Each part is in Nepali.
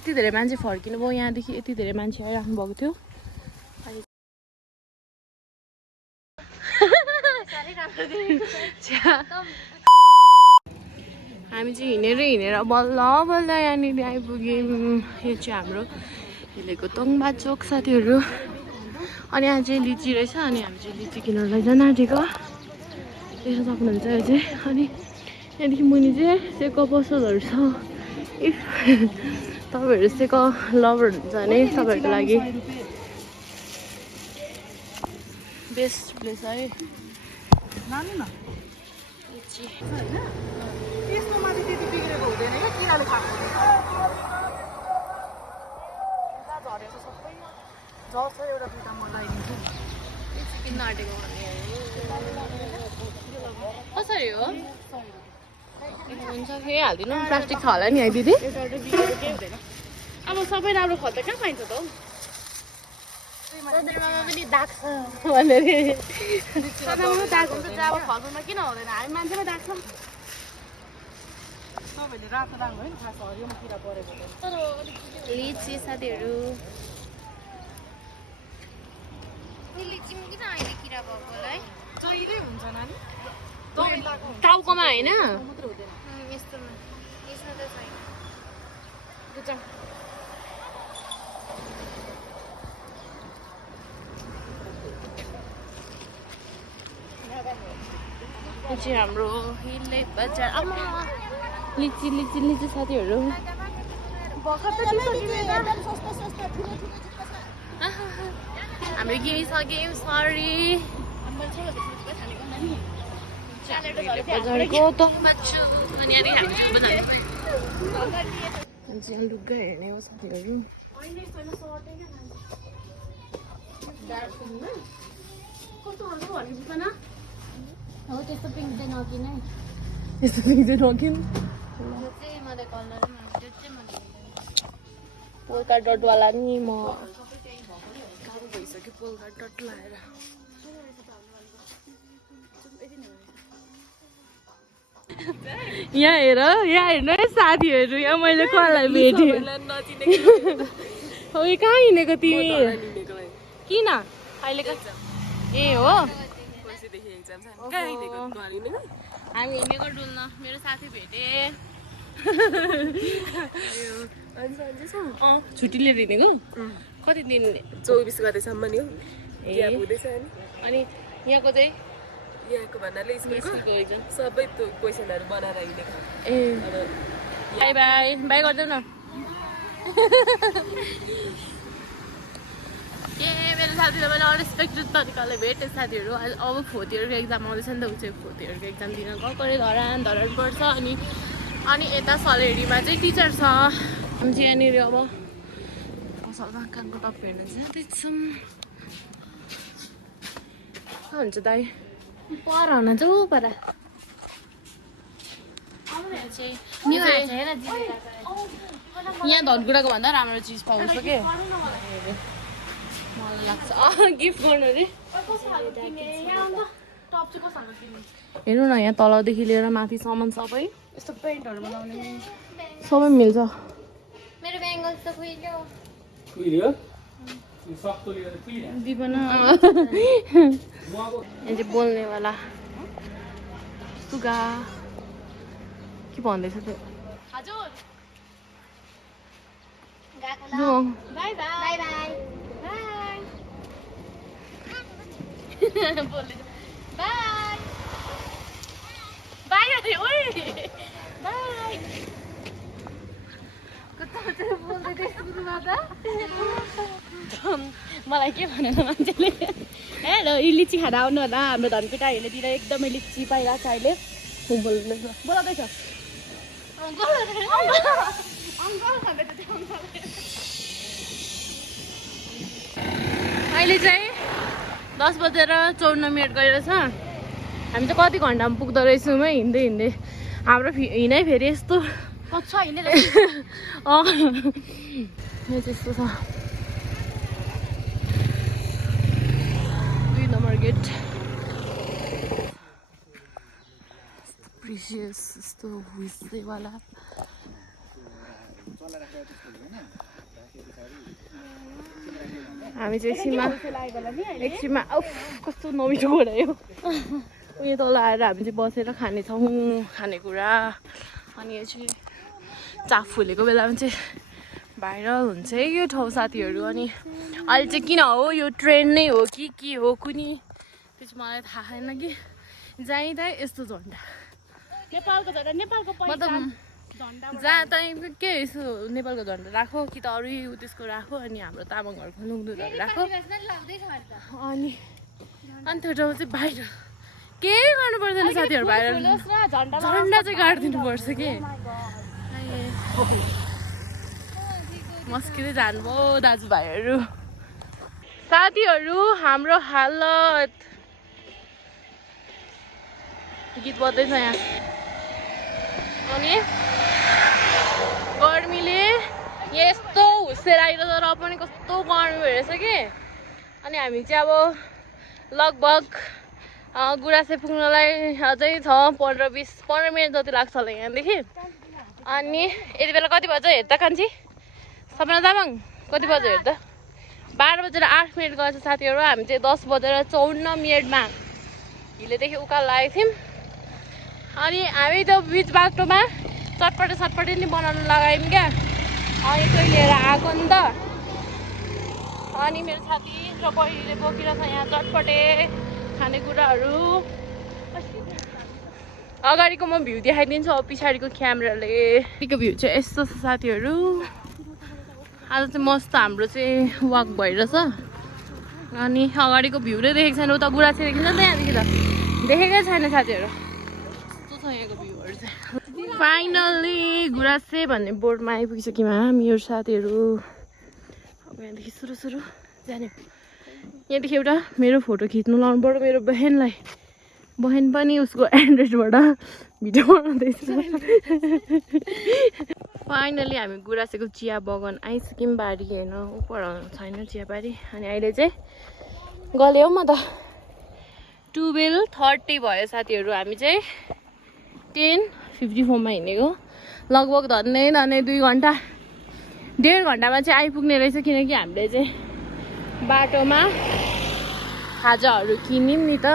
यति धेरै मान्छे फर्किनु भयो यहाँदेखि यति धेरै मान्छे आइराख्नु भएको थियो हामी चाहिँ हिँडेर बल्ल बल्ल यहाँनिर आइपुग्यौँ यो चाहिँ हाम्रो हिलेको तोङबा चोक साथीहरू अनि यहाँ चाहिँ लिची रहेछ अनि हामी चाहिँ लिची किन्न लैजान आँटेको देख्न सक्नुहुन्छ यो चाहिँ अनि यहाँदेखि मुनि चाहिँ सेको पसलहरू छ इफ तपाईँहरू सेको लभर हुन्छ भने तपाईँहरूको लागि बेस्ट प्लेस है लिची त्यसमा माथि त्यति बिग्रेको हुँदैन क्या किराले खाएको झरेको सबै झर्छ एउटा दुइटा म लगाइदिन्छु किन्न आँटेको भने कसरी हो हुन्छ फेरि हालिदिनु प्लास्टिक छ होला नि है दिदी एउटा बिग्रेको केही हुँदैन अब सबै राम्रो खत्ता कहाँ पाइन्छ त हौ चन्द्रमामा पनि दाग छ भनेर चन्द्रमामा दाग हुन्छ जब फलफुलमा किन हुँदैन हामी मान्छेमा दाग छ सबैले रातो दाग हो नि खास हरियोमा किरा परेको तर लिची साथीहरू लिचीमा किन अहिले किरा भएको होला है जहिले हुन्छ नानी टाउकोमा होइन मात्रै हुँदैन यस्तोमा यसमा त छैन यो चाहिँ हाम्रो हिले बजार आमा लिची लिची लिची साथीहरू हामीले किनिसक्यौँ सरी बजारको तोङमा छु अनि यहाँनिर हामी बजार लुगा हेर्ने हो साथीहरू हो त्यस्तो पिङ्क चाहिँ नकिन है यस्तो पिङ चाहिँ नकिन त्यो चाहिँ मलाई कलर त्यो चाहिँ मलाई पोल्का डटवाला नि म गाह्रो भइसक्यो पोल्का डट लगाएर यहाँ हेर्नु है साथीहरू यहाँ मैले कसलाई भेटेँ हो कहाँ हिँडेको तिमी किन अहिले ए हो हामी हिँडेको डुल्न मेरो साथी भेटे छुट्टी लिएर हिँडेको कति दिन 24 गतेसम्म नि हो ए हुँदैछ नि अनि यहाँको चाहिँ यहाँको भन्नाले स्कुलको एक्जाम सबै त्यो क्वेसनहरू बनाएर हिँडेको ए बाई बाई बाई गरिदेऊ न ए मेरो साथीले मैले अनएक्सपेक्टेड तरिकाले भेटेँ साथीहरू अब फोर्थ इयरको एक्जाम आउँदैछ नि त ऊ चाहिँ फोर्थ इयरको एक्जाम दिन गएको धरान पर्छ अनि यता सलेडीमा चाहिँ टिचर छ हामी चाहिँ यहाँनिर अब पसलमा कानको टप हेर्न जाँदैछौँ कहाँ हुन्छ दाइ पर हुन जाऊ पर यहाँ धनकुटाको भन्दा राम्रो चिज पाउँछ के मलाई लाग्छ गिफ्ट गर्नु अरे हेर्नु न यहाँ तलदेखि लिएर माथिसम्म सबै यस्तो पेन्टहरू बनाउने सबै मिल्छ मेरो बेङ्गल त खुइल्यो दिपन यहाँ चाहिँ बोल्नेवाला सुगा के भन्दैछ त्यो हजुर जाउँ बाई बाई बाई बोल्दै बाई बाई अरे ओइ बाई मलाई के भनेन मान्छेले हेलो यो लिची खान आउनु होला हाम्रो धनकुटा हिलेतिर एकदमै लिची पाइरहेको छ अहिले बोलाउँदैछ अहिले चाहिँ 10:54 गरेर छ हामी चाहिँ कति घन्टामा पुग्दो रहेछौँ है हिँड्दै हिँड्दै हाम्रो हिँडाइ फेरि यस्तो यस्तो छ 2 नम्बर गेट प्रिसियस यस्तो हुइसवाला हामी चाहिँ एकछिनमा कस्तो नमिठो गरायो उयो तल आएर हामी चाहिँ बसेर खानेछौँ खानेकुरा अनि यो चाहिँ चाप फुलेको बेलामा चाहिँ भाइरल हुन्छ है यो ठाउँ साथीहरू अनि अहिले चाहिँ किन हो यो ट्रेन्ड नै हो कि के हो कुनी त्यो चाहिँ मलाई थाहा छैन कि जाँदा यस्तो झन्डा नेपालको झन्डा नेपालको मतलब जहाँ चाहिँ के यसो नेपालको झन्डा राखो कि त अरू त्यसको राखो अनि हाम्रो तामाङहरूको लुङदुरहरू राखो अनि त्यो ठाउँ चाहिँ भाइरल केही गर्नु पर्दैन साथीहरू भाइरल झन्डा चाहिँ गाडिदिनुपर्छ कि मस्किँदै जानुभयो दाजुभाइहरू साथीहरू हाम्रो हालत गीत बज्दैछ यहाँ अनि गर्मीले यस्तो हुस्सेर आइरहेछ र पनि कस्तो गर्मी भइरहेछ कि अनि हामी चाहिँ अब लगभग गुराँसे पुग्नलाई अझै छ 15 मिनट जति लाग्छ होला यहाँदेखि अनि यति बेला कति बज्छ हेर त कान्छी सपना तामाङ कति बज्यो हेर त 12:08 गएछ साथीहरू हामी चाहिँ 10:54 हिलेदेखि उकालो लागेको थियौँ अनि हामी त्यो बिच बाटोमा चटपटे नि बनाउनु लगायौँ क्या अनि कोही लिएर आएको नि त अनि मेरो साथी र बहिनीले बोकिरहेछ यहाँ चटपटे खानेकुराहरू अगाडिको म भ्यू देखाइदिन्छु अब पछाडिको क्यामेराले भ्यू चाहिँ यस्तो छ साथीहरू आज चाहिँ मस्त हाम्रो चाहिँ वाक भइरहेछ अनि अगाडिको भ्यू नै देखेको छैन उता गुराँसे देखिन्छ नि त यहाँदेखि त देखेकै छैन साथीहरू यस्तो छ यहाँको भ्यूहरू चाहिँ फाइनल्ली गुराँसे भन्ने बोर्डमा आइपुगिसक्यौँ हामीहरू साथीहरू अब यहाँदेखि सुरु जाने यहाँदेखि एउटा मेरो फोटो खिच्नु लाउनु पर्यो मेरो बहन पनि उसको एन्ड्रोइडबाट भिडियो बनाउँदैछ फाइनली हामी गुराँसेको चिया बगान आइसक्यौँ बारी होइन उपर छैन चियाबारी अनि अहिले चाहिँ गल्यो म त 12:30 भयो साथीहरू हामी चाहिँ 10:54 हिँडेको लगभग धन्नै 2 घन्टा 1.5 घन्टामा चाहिँ आइपुग्ने रहेछ किनकि हामीले चाहिँ बाटोमा खाजाहरू किन्यौँ नि त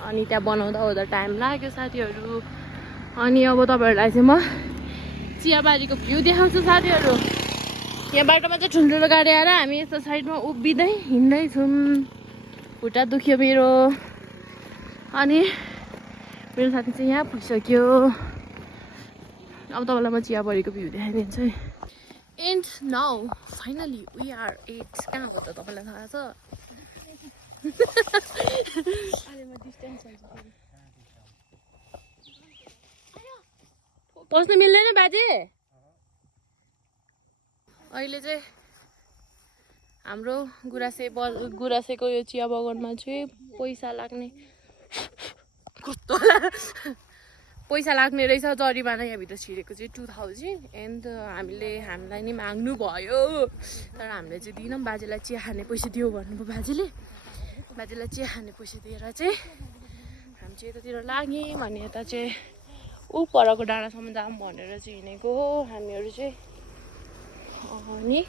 अनि त्यहाँ बनाउँदा टाइम लाग्यो साथीहरू अनि अब तपाईँहरूलाई चाहिँ म चियाबारीको भ्यू देखाउँछु साथीहरू यहाँ बाटोमा चाहिँ ठुल्ठुलो गाडी आएर हामी यस्तो साइडमा उभिँदै हिँड्दैछौँ खुट्टा दुख्यो मेरो अनि मेरो साथी चाहिँ यहाँ पुगिसक्यो अब तपाईँलाई म चियाबारीको भ्यू देखाइदिन्छु है and now finally we are at कहाँ हो त तपाईँलाई थाहा छ पस्नु मिल्दैन बाजे अहिले चाहिँ हाम्रो गुराँसेको यो चिया बगानमा चाहिँ पैसा लाग्ने रहेछ जरिमाना यहाँभित्र छिरेको चाहिँ 2000 एन्ड हामीलाई नि माग्नु भयो तर हामीले चाहिँ दिनौँ बाजेलाई चिया खाने पैसा दियो भन्नुभयो बाजेलाई चिया खाने पैसा दिएर चाहिँ हामी चाहिँ यतातिर लाग्यौँ भने यता चाहिँ परको डाँडासम्म जाऊँ भनेर चाहिँ हिँडेको हो हामीहरू चाहिँ अनि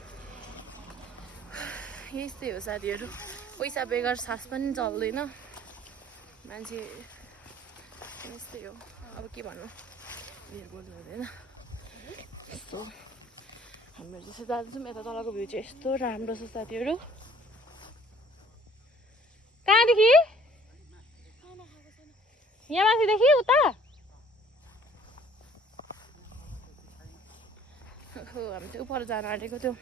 यस्तै हो साथीहरू पैसा बेगर सास पनि चल्दैन मान्छे यस्तै हो अब के भन्नु धेर बोल्नु हुँदैन यस्तो हामीहरू जस्तो जान्छौँ यता तलको भ्यू चाहिँ यस्तो राम्रो छ साथीहरू कहाँदेखि यहाँ माथिदेखि उता हामी चाहिँ उपर जान आँटेको त्यो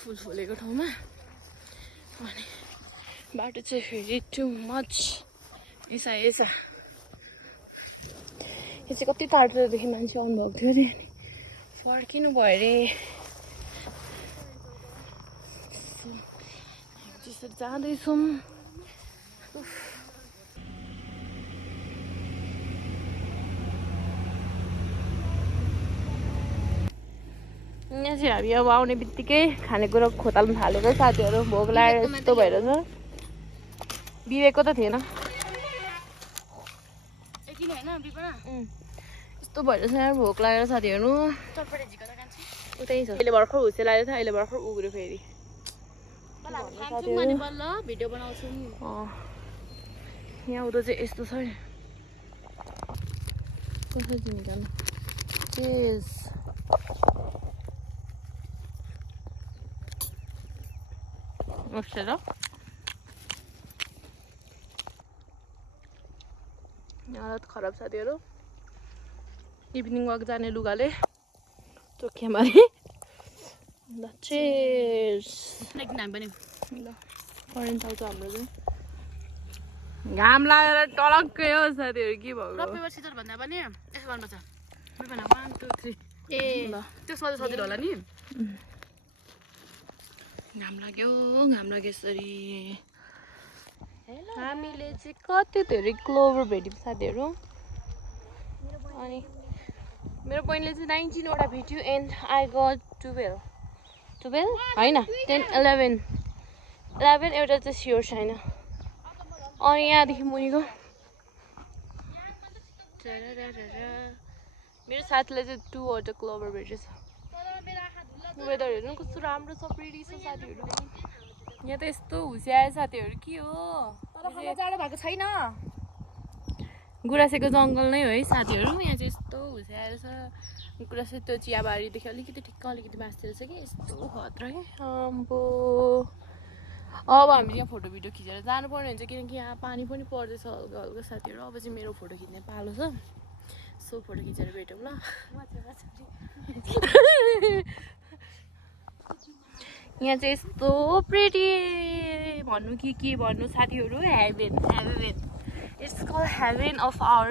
फुल फुलेको ठाउँमा अनि बाटो चाहिँ फेरि टु मच यसा यो चाहिँ कति टाढोदेखि मान्छे आउनुभएको थियो अरे अनि फर्किनु भयो अरे त्यसरी जाँदैछौँ यहाँ चाहिँ हामी अब आउने बित्तिकै खानेकुरा खोताल्नु थालेको साथीहरू भोक लागेर यस्तो भइरहेछ बिरेको त थिएन यस्तो भइरहेछ यार भोक लागेर साथीहरू उतै छ अहिले भर्खर हुसे लागेको थियो अहिले भर्खर उग्यो फेरि भिडियो बनाउँछु यहाँ उता चाहिँ यस्तो छ नि कसरी निकाल्नु चेस अप्सरा हालत खराब साथीहरू इभिनिङ वक जाने लुगाले चोखिया मारे ल चेस एकदिन हामी पनि ल करेन्ट आउँछ हाम्रो चाहिँ घाम लागेर टलक्कै हो साथीहरू के भएको पेपर सिजर भन्दा पनि यसो गर्नुपर्छ 1 2 3 ए ल त्यो सजिलो होला नि घाम लाग्यो यसरी हामीले चाहिँ कति धेरै क्लोभर भेट्यौँ साथीहरू अनि मेरो बहिनीले चाहिँ 19 वटा भेट्यो एन्ड आई गट 12 होइन 10 11 एउटा चाहिँ स्योर छैन अनि यहाँदेखि मुनिको मेरो साथीले चाहिँ 2 वटा क्लोभर भेटेछ वेदर हेर्नु कस्तो राम्रो छ प्रिटी छ साथीहरू यहाँ त यस्तो हुस्यायो साथीहरू के हो जाडो भएको छैन गुराँसेको जङ्गल नै हो है साथीहरू यहाँ चाहिँ यस्तो हुस्याएर छ गुराँसे त्यो चियाबारीदेखि अलिकति ठिक्क अलिकति मास्तिर छ कि यस्तो खतरा है अम्बो अब हामीले यहाँ फोटो भिडियो खिचेर जानुपर्ने हुन्छ किनकि यहाँ पानी पनि पर्दैछ हल्का हल्का साथीहरू अब चाहिँ मेरो फोटो खिच्ने पालो छ सो फोटो खिचेर भेटौँ ल यहाँ चाहिँ यस्तो प्रिटी भन्नु कि के भन्नु साथीहरू heaven it's call heaven of our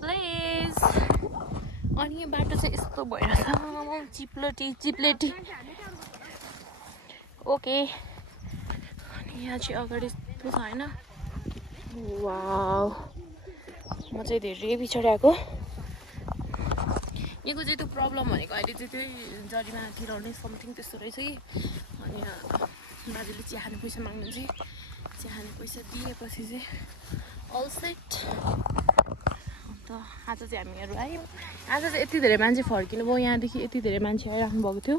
place अनि यो बाटो चाहिँ यस्तो भइरहेछ चिप्लेटी ओके अनि यहाँ चाहिँ अगाडि यस्तो छ होइन वाउ म चाहिँ धेरै पछाडि आएको यहाँको चाहिँ त्यो प्रब्लम भनेको अहिले चाहिँ त्यही जरिमाना तिराउने समथिङ त्यस्तो रहेछ कि अनि बाजेले चिया खाने पैसा माग्नुहुन्छ चिया खाने पैसा दिएपछि चाहिँ अल सेट अन्त आज चाहिँ हामीहरू आयौँ आज चाहिँ यति धेरै मान्छे फर्किनु भयो यहाँदेखि यति धेरै मान्छे आइराख्नु भएको थियो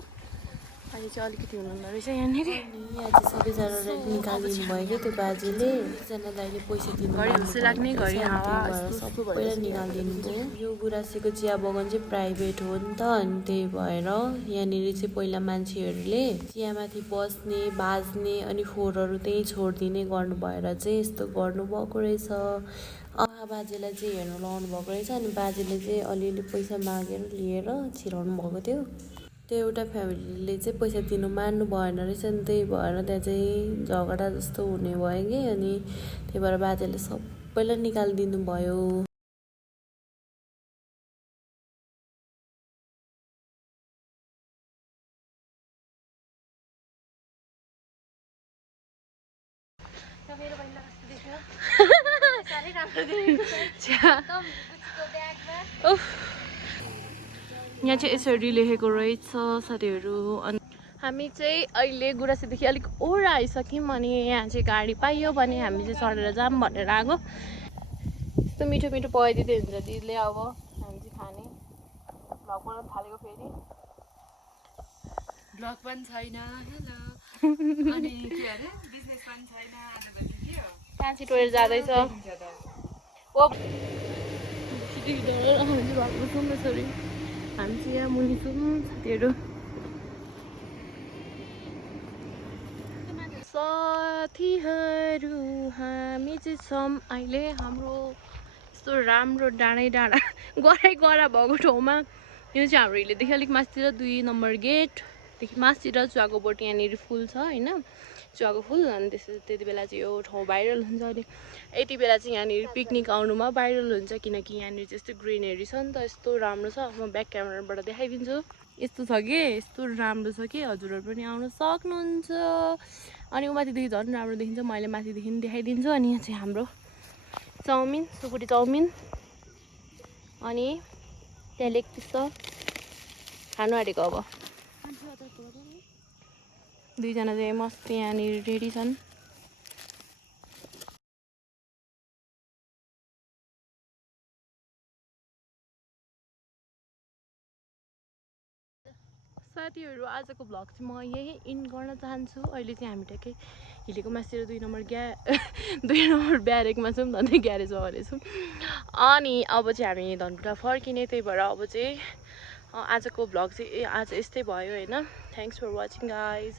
अहिले चाहिँ अलिकति हुनुहुँदो रहेछ यहाँनिर यहाँ चाहिँ सबैजनाले निकालिदिनु भयो क्या त्यो बाजेले एकजना दाइले पैसा दिनु घरि हुस्से लाग्ने घरि हावा सबैलाई निकालिदिनु भयो यो गुराँसेको चिया बगान चाहिँ प्राइभेट हो नि त अनि त्यही भएर यहाँनिर चाहिँ पहिला मान्छेहरूले चियामाथि बस्ने बाज्ने अनि फोहोरहरू त्यहीँ छोडिदिने गर्नु भएर चाहिँ यस्तो गर्नुभएको रहेछ बाजेलाई चाहिँ हेर्नु लाउनु भएको रहेछ अनि बाजेले चाहिँ अलिअलि पैसा मागेर लिएर छिराउनु भएको थियो त्यो एउटा फ्यामिलीले चाहिँ पैसा दिनु मान्नु भएन रहेछ नि त्यही भएर त्यहाँ चाहिँ झगडा जस्तो हुने भयो कि अनि त्यही भएर बाजेले सबैलाई निकालिदिनु भयो यहाँ चाहिँ यसरी लेखेको रहेछ साथीहरू अनि हामी चाहिँ अहिले गुराँसेदेखि अलिक ओर आइसक्यौँ अनि यहाँ चाहिँ गाडी पाइयो भने हामी चाहिँ चढेर जाऊँ भनेर आएको यस्तो मिठो मिठो पकाइदिँदै हुन्छ दिदीले अब हामी चाहिँ खाने भ्लग बनाउनु थालेको फेरि ब्लग पनि छैन अनि के अरे बिजनेस पनि छैन आज के हो कहाँ छिटोएर जाँदैछ ओ सरी हामी चाहिँ यहाँ मुनि छौँ साथीहरू साथीहरू हामी चाहिँ छौँ अहिले हाम्रो यस्तो राम्रो डाँडा गरा भएको ठाउँमा यो चाहिँ हाम्रो हिलेदेखि अलिक मास्तिर 2 नम्बर गेटदेखि मास्तिर चुवाको बोट यहाँनिर फुल छ होइन चुवाको फुल अनि त्यति बेला चाहिँ यो ठाउँ भाइरल हुन्छ अनि यति बेला चाहिँ यहाँनिर पिकनिक आउनुमा भाइरल हुन्छ किनकि यहाँनिर चाहिँ यस्तो ग्रिनरी छ नि त यस्तो राम्रो छ म ब्याक क्यामेराबाट देखाइदिन्छु यस्तो छ कि यस्तो राम्रो छ कि हजुरहरू पनि आउन सक्नुहुन्छ अनि माथिदेखि झन् राम्रो देखिन्छ मैले माथिदेखि देखाइदिन्छु अनि यहाँ चाहिँ हाम्रो चाउमिन सुकुटी चाउमिन अनि त्यहाँ लेग पिस छ खानु आँटेको अब 2 जना चाहिँ मस्त यहाँनिर रेडी छन् साथीहरू आजको भ्लग चाहिँ म यही इन गर्न चाहन्छु। अहिले चाहिँ हामी टक्कै हिलेको मासेर 2 नम्बर ब्यारेकमा छौँ, धन्दै ग्यारेजमा भनेछौँ। अनि अब चाहिँ हामी धनकुटा फर्किने, त्यही भएर अब चाहिँ आजको भ्लग चाहिँ आज यस्तै भयो होइन। Thanks for watching guys.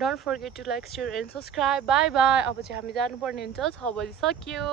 Don't forget to like, share and subscribe. Bye bye. अब चाहिँ हामी जानुपर्ने हुन्छ, 6 बजी सक्यो।